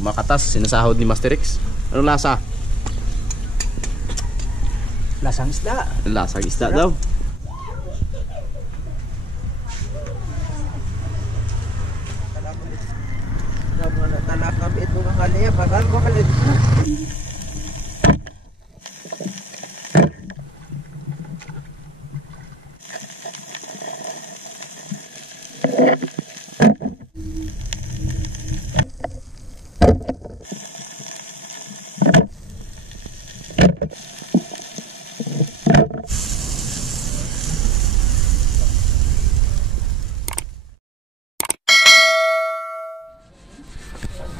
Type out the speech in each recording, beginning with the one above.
Kumakatas, sinasahod ni Master X. Anong lasa? Lasang isda. Lasang isda daw. Talakap ito ng kaliya. Bakal ko kalit.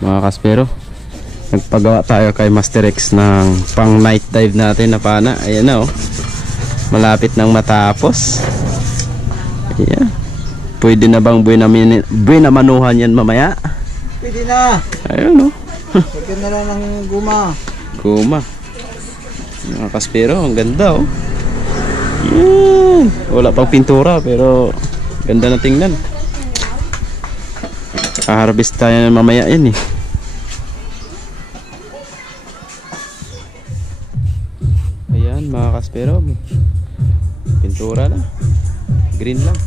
Mga kaspero, nagpagawa tayo kay Master X ng pang night dive natin na pana. Ayan na, oh. Malapit nang matapos. Ayan. Pwede na bang buenamanuhan yan mamaya? Pwede na. Ayun, oh. Pwede na lang ng guma. Guma. Mga kaspero, ang ganda, oh. Yan. Wala pang pintura pero ganda na tingnan. Harvest tayo mamaya yan, eh. Ayan mga kaspero, pintura na, green lang.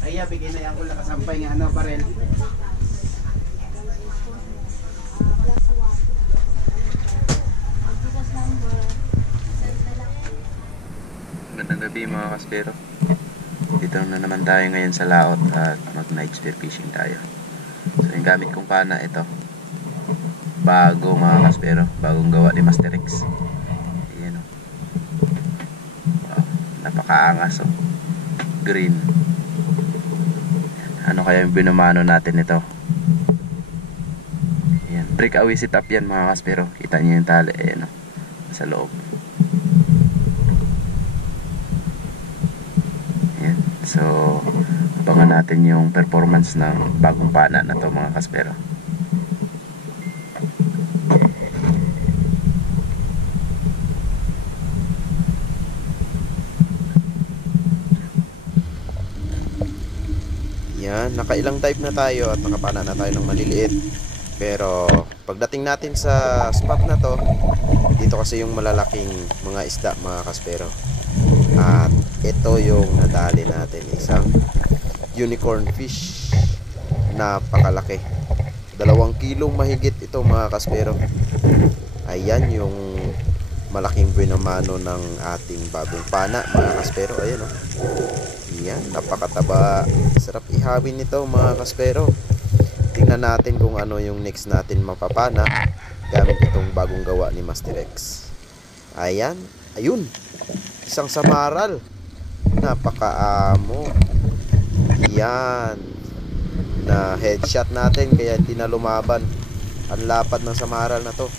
Ay, bigyan na yan ko nakasampay nga ano, barel. Magandang gabi mga kaspero. Dito na naman tayo ngayon sa laot at mag night spear fishing tayo. So yung gamit kong pana ito, bago mga kaspero, bagong gawa ni Master X. Ayan, oh. Wow, napakaangas, oh. Green. Ano kaya yung binumano natin ito? Ayan, breakaway setup yan mga kaspero. Kita niyo yung tali, ayan, oh, sa loob. Ayan, so abangan natin yung performance ng bagong pana na to mga kaspero. Yan, nakailang dive na tayo at nakapana na tayo ng maliliit. Pero pagdating natin sa spot na to, dito kasi yung malalaking mga isda mga kaspero. At ito yung nadali natin, isang unicorn fish. Napakalaki, 2 kilong mahigit ito mga kaspero. Ayan yung malaking binamano ng ating bagong pana mga kaspero. Ayan, oh. Yan, napakataba. Sarap ihawin nito mga kaspero. Tingnan natin kung ano yung next natin mapapana gamit itong bagong gawa ni Master X. Ayan, ayun, isang samaral. Napakaamo. Yan, na headshot natin kaya hindi na lumaban. Ang lapad ng samaral na to.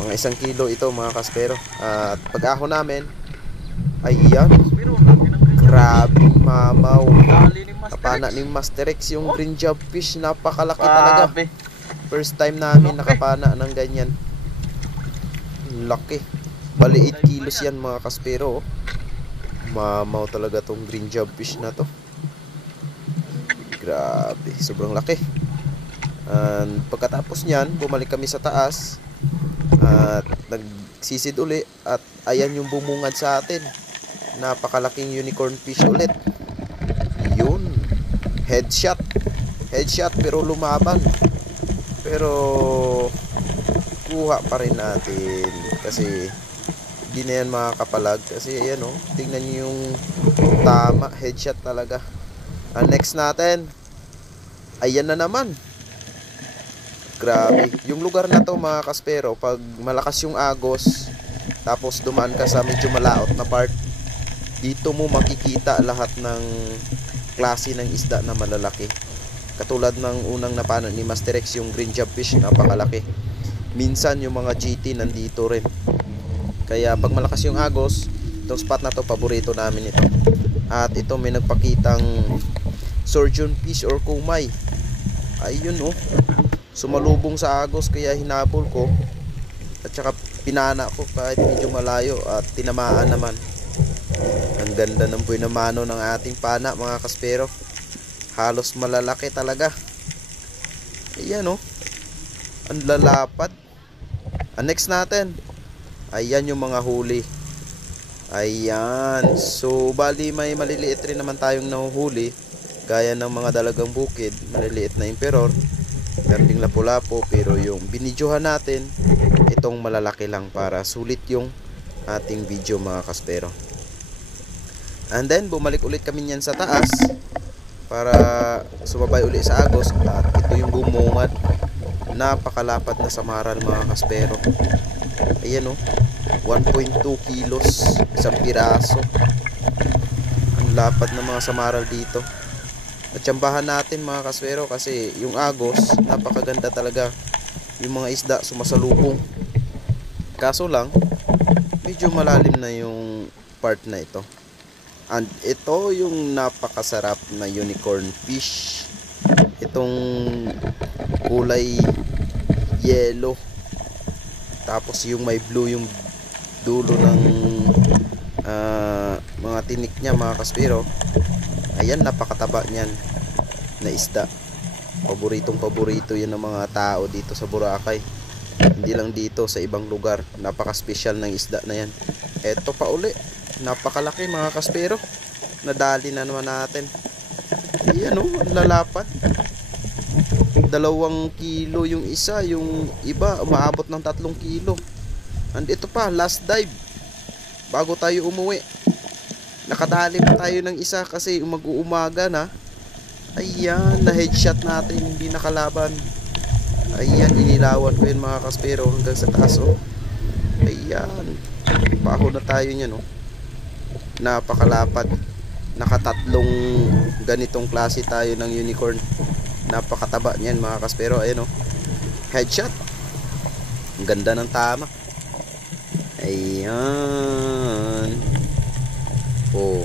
Mga 1 kilo ito mga kaspero. At pag-ahon namin, ayan, grabe mamaw. Napana ni Master X yung green job fish. Napakalaki talaga. First time namin nakapana ng ganyan. Laki. Bali 8 kilos yan mga kaspero. Mamaw talaga tong green job fish na to. Grabe, sobrang laki. And pagkatapos nyan, bumalik kami sa taas at nagsisid uli. At ayan yung bumungad sa atin. Napakalaking unicorn fish ulit. Yun, headshot pero lumaban. Pero kuha pa rin natin kasi hindi na yan makakapalag. Kasi ayan, oh, tingnan nyo yung tama, headshot talaga. Ang next natin, ayan na naman, Grabe. Yung lugar na to mga kaspero, pag malakas yung agos, tapos dumaan ka sa medyo malaot na part, dito mo makikita lahat ng klase ng isda na malalaki. Katulad ng unang napano ni Master X, yung green jobfish, napakalaki. Minsan yung mga GT nandito rin. Kaya pag malakas yung agos, itong spot na to, paborito namin ito. At ito may nagpakitang surgeon fish or kumay. Ayun oh, sumalubong sa agos kaya hinabol ko. At saka pinana ko kahit medyo malayo at tinamaan naman. Ang ganda ng buhay na mano ng ating pana mga kaspero. Halos malalaki talaga. Ayan oh, ang lalapad. Ang next natin, ayan yung mga huli. Ayan. So bali may maliliit rin naman tayong nahuhuli, gaya ng mga dalagang bukid, maliliit na emperor, ganding lapu-lapu. Pero yung binidyohan natin, itong malalaki lang para sulit yung ating video mga kaspero. And then bumalik ulit kami niyan sa taas para sumabay ulit sa agos. At ito yung bumungad. Napakalapad na samaral mga kaspero. Ayan o, 1.2 kilos isang piraso. Ang lapad ng mga samaral dito. At tsambahan natin mga kaspero kasi yung agos, napakaganda talaga. Yung mga isda sumasalubong. Kaso lang, medyo malalim na yung part na ito. And ito yung napakasarap na unicorn fish. Itong kulay yellow. Tapos yung may blue yung dulo ng mga tinik niya mga kaspero. Ayan, napakataba niyan na isda. Paborito yan ng mga tao dito sa Boracay. Hindi lang dito, sa ibang lugar. Napaka-special ng isda na yan. Eto pa uli, napakalaki mga kaspero. Nadali na naman natin. Ayan o, lalapad. 2 kilo yung isa, yung iba umaabot ng 3 kilo. And ito pa, last dive bago tayo umuwi. Nakadali pa tayo ng isa kasi mag-uumaga na. Ayan, na headshot natin, hindi nakalaban. Ayan, inilawan ko yun mga kaspero hanggang sa taas oh. Ayan, paho na tayo niyan oh. Napakalapad. Nakatatlong ganitong klase tayo ng unicorn. Napakataba niyan mga kaspero. Ayan oh, headshot. Ang ganda ng tama. Ayan. Oh,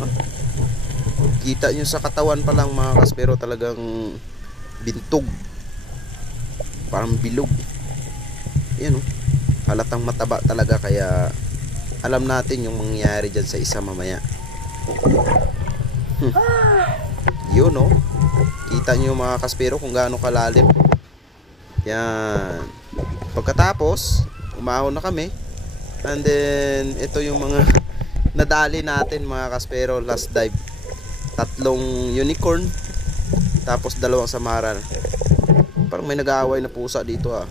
huh? Kita nyo sa katawan pa lang mga kaspero, talagang bintog, parang bilog. Ayan oh, halatang mataba talaga. Kaya alam natin yung mangyayari dyan sa isa mamaya. Yun oh, kita nyo mga kaspero kung gaano kalalim. Yan. Pagkatapos umahon na kami. And then ito yung mga nadali natin mga kaspero, last dive. 3 unicorn, tapos 2 samaral. Parang may nag-aaway na pusa dito ah.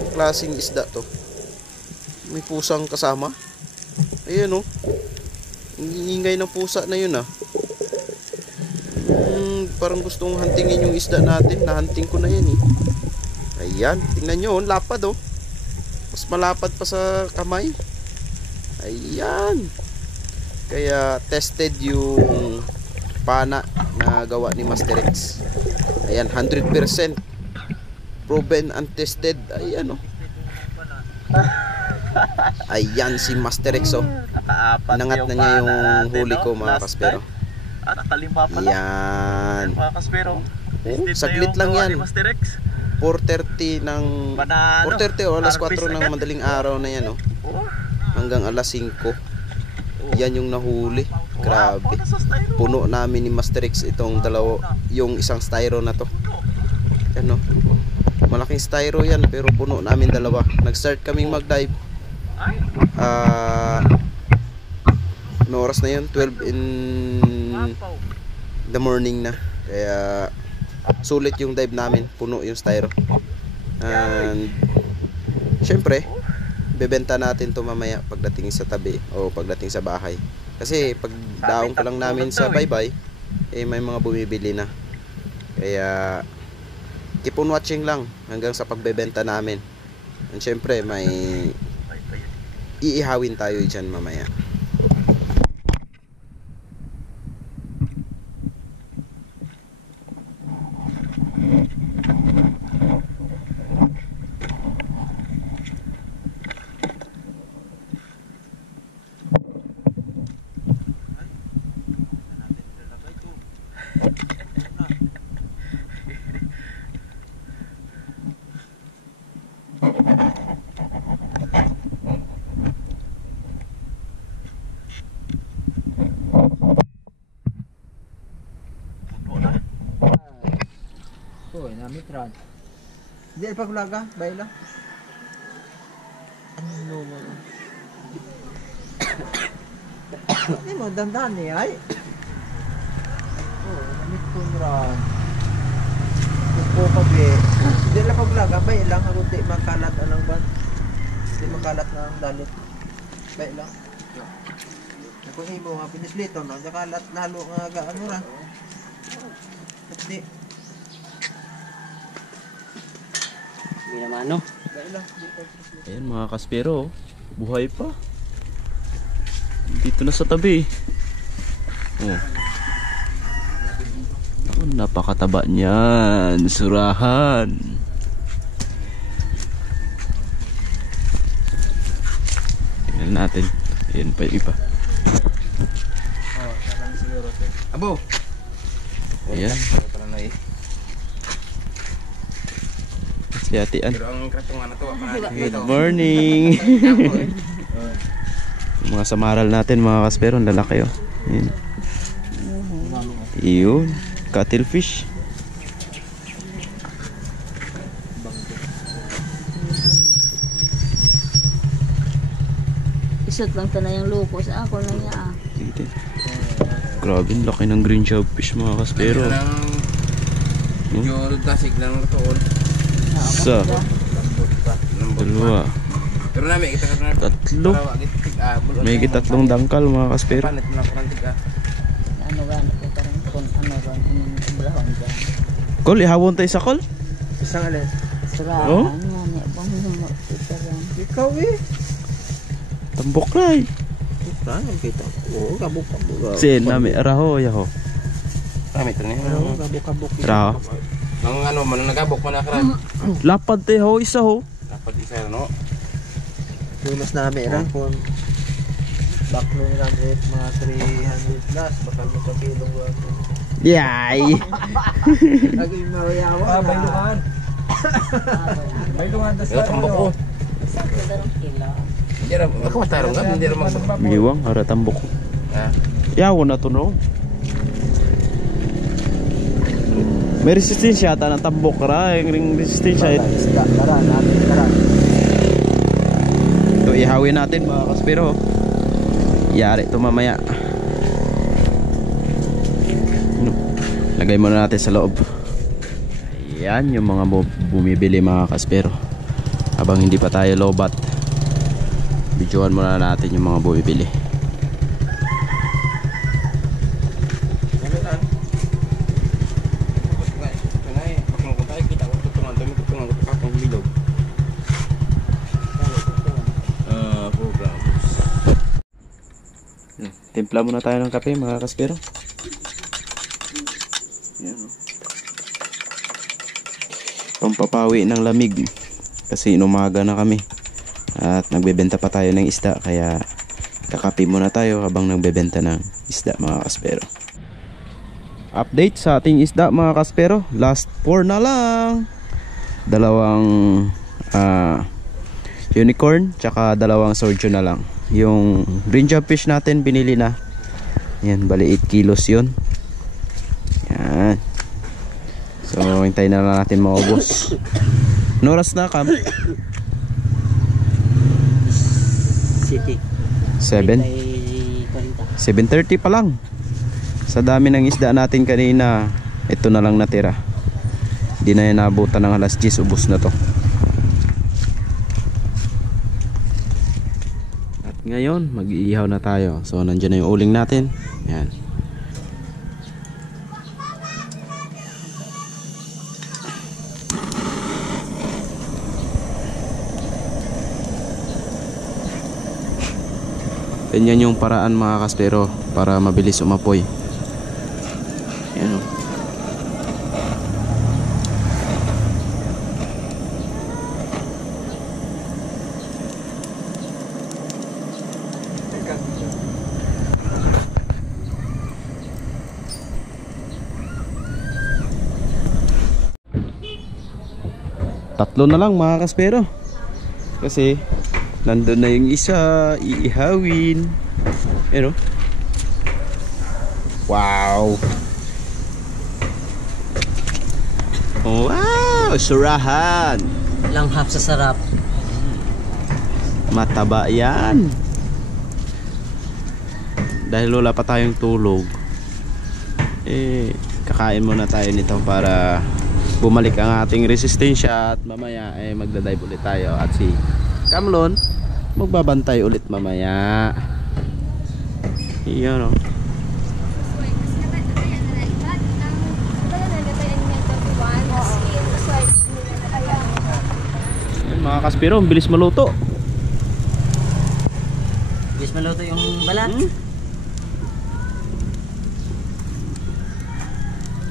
Ang klaseng isda to, may pusang kasama. Ayan oh, ang ingay ng pusa na yun ah. Parang gustong huntingin yung isda natin. Nahunting ko na yan eh. Ayan, tingnan nyo, lapad oh. Mas malapad pa sa kamay. Ayan. Kaya tested yung pana na gawa ni Master X. Ayan, 100% proven and tested. Ayan oh. Ayan si Master X oh. Nangat na niya yung huli ko mga kaspero. Nakalima pala. Yan. Mga kaspero. Oh, saglit lang yan. 4:30 ng 4:30 o alas 4 ng madaling araw na yan oh. Hanggang alas 5. Yan yung nahuli. Grabe. Puno namin ni Master X itong yung isang styro na to. Ano? Malaking styro yan pero puno namin 2. Nag-start kaming mag-dive. Ano oras na yun? 12 in the morning na. Kaya sulit yung dive namin. Puno yung styro. And syempre bebenta natin to mamaya pagdating sa tabi o pagdating sa bahay. Kasi pag daong pa lang namin sa bye-bye, eh may mga bumibili na. Kaya keep on watching lang hanggang sa pagbebenta namin. And syempre may iihawin tayo dyan mamaya. Uy, namitran. Hindi, paglaga, bayla. Ano mo? Hindi mo, dandan eh, ay. Oh, namitran. Upo ka, be. Hindi lang paglaga, bayla. Ako di makalat anang ban. Di makalat na ang dalit. Bayla. Kung imo nga pinislito, no? Nakalat lalo nga gaano ra. Hindi. Hindi naman, no? Bayla. Ayan mga kaspero, buhay pa. Dito na sa tabi. Oh. Oh, napakataba niyan, surahan. Tingnan natin. Ayan pa yung iba. Oh, sarang siguro. Abo. Ayan. Si Ate Ann. Good morning. Yung mga samaral natin mga kaspero, ang lalaki oh. Ayan. Iyon, cuttlefish. Isot lang ta na yung lupo sa ako lang niya. Dito. Grabe, ang laki ng green shellfish mga kaspero. Medyo tasig lang toon. Isa, dalawa, Pero na may kita na tatlo. May tatlong dangkal mga kaspero. Panit na kurantig Ano gan ko parang kung ano gan yung blahon gan. Kol, ihawon tayo sa kol. Isang alin. Sura Oh? nga ni bang mo kita gan. Ikaw eh. Tambok ray. Saan kita? Oo, kabuk-kabuk. Sin, nami, araho, yaho. Kami ito niya. Oo, kabuk-kabuk. Araho. Ang ano man nagabok man akaran. Lapad tayo ho, isa ho. Dapat isa no. Mas namin lang kung baklo nila mga 300 plus, baka mo sa kilong wato. Yay! Lagi mawayawa. Bayluhan. Bayluhan Ito tambok ko. Sa darong kilo. Hindi ra ako matarong ka, hindi ra magbak. Biwang, hara tambok ko. Ha. Yawon na to no. May resistensya ata ng tambok ra, yung resistensya. Isda, tara, natin, tara. Ito ihawin natin mga kaspero. Yari ito mamaya. Ano? Lagay muna natin sa loob. Ayan yung mga bumibili mga kaspero. Habang hindi pa tayo lobat, videohan muna natin yung mga bumibili. Timpla muna tayo ng kape mga kaspero. Ayan, oh. Pampapawi ng lamig kasi inumaga na kami at nagbebenta pa tayo ng isda, kaya kakape muna tayo habang nagbebenta ng isda mga kaspero. Update sa ating isda mga kaspero, last 4 na lang. Dalawang unicorn tsaka dalawang surgeon na lang. Yung green fish natin binili na. Yan, bali 8 kilos yun. Yan. So hintayin na lang natin maubos. Noras na kam? City. 7? 7:30 pa lang. Sa dami ng isda natin kanina, ito na lang natira. Di na yan nabutan ng alas 10, ubos na to. At ngayon, mag-iihaw na tayo. So nandiyan na yung uling natin. Yan. Ganyan yung paraan mga kaspero para mabilis umapoy. Yan o. Tatlo na lang mga kaspero. Kasi nandun na yung isa, iihawin. Pero wow. Wow, surahan. Langhap sa sarap. Mataba yan. Dahil wala pa tayong tulog, kakain muna tayo nito para bumalik ang ating resistensya. At mamaya magdadive ulit tayo. At si Kamlon magbabantay ulit mamaya. Iyan o. Mga kaspero, ang bilis maluto. Bilis maluto yung balat.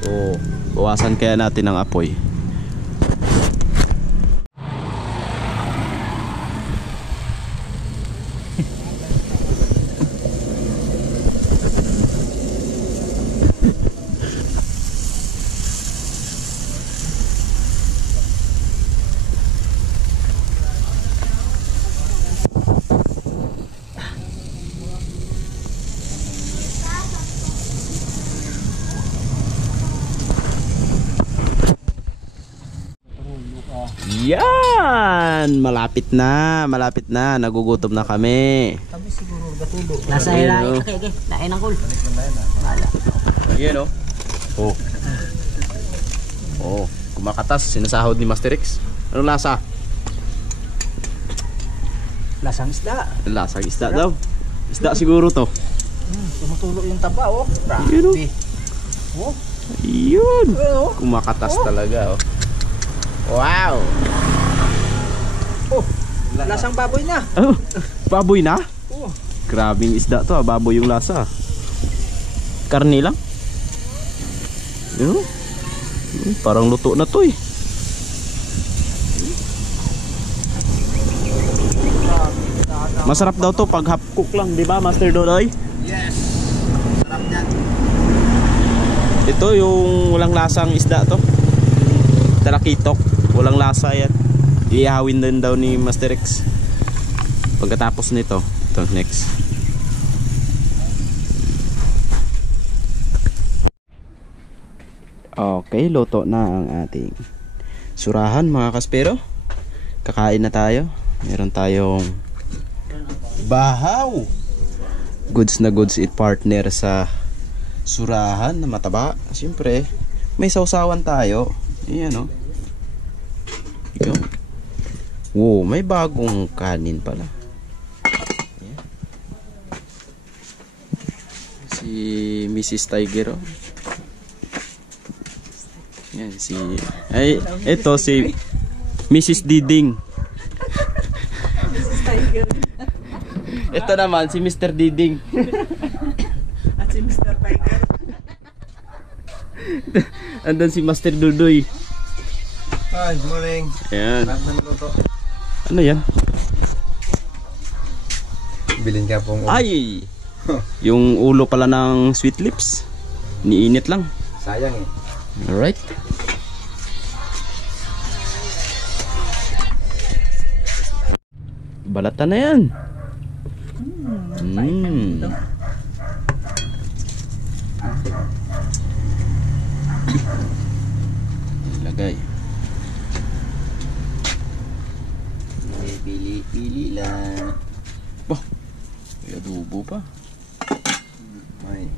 So, bawasan kaya natin ang apoy. Yan! Malapit na, malapit na. Nagugutom na kami. Kami siguro gatulo. Nasa Ayun, hilahin. oh. Okay. Lain ang kul. Wala. Yan o. Oh. Oh, kumakatas. Sinasahod ni Master X. Anong lasa? Lasang isda. Lasang isda daw. Isda siguro to. Tumutulo yung taba, oh. Yun, oh. Grabe. Oh. Yun. Oh. Kumakatas talaga oh. Wow. Oh. Lasang baboy na. Oh, baboy na? Oh. Grabing isda to, baboy yung lasa. Karni lang. Yun. Parang luto na to eh. Masarap daw to pag half cook lang, di ba Master Dodoy? Yes. Sarap niyan. Ito yung walang lasang isda to. Talakitok, walang lasa yan. Iihawin din daw ni Master X. Pagkatapos nito, ito next. Okay, luto na ang ating surahan mga kaspero. Kakain na tayo. Meron tayong bahaw. Goods na goods it partner sa surahan na mataba. Siyempre, may sausawan tayo. Ayan o. Ikaw. Wow, may bagong kanin pala. Ayan. Si Mrs. Tiger o. Yan si ay ito si Mrs. Diding. Ito naman si Mr. Diding. At si Mr. Tiger. Andun si Master Dudoy. Hi, good morning. Ayan. Lahat ng luto. Ano yan? Bilhin ka pong Ay! Yung ulo pala ng sweet lips. Niinit lang. sayang eh. Alright. Balatan na yan. Ilagay. Pili-pili lang. Bah, may adobo pa. May.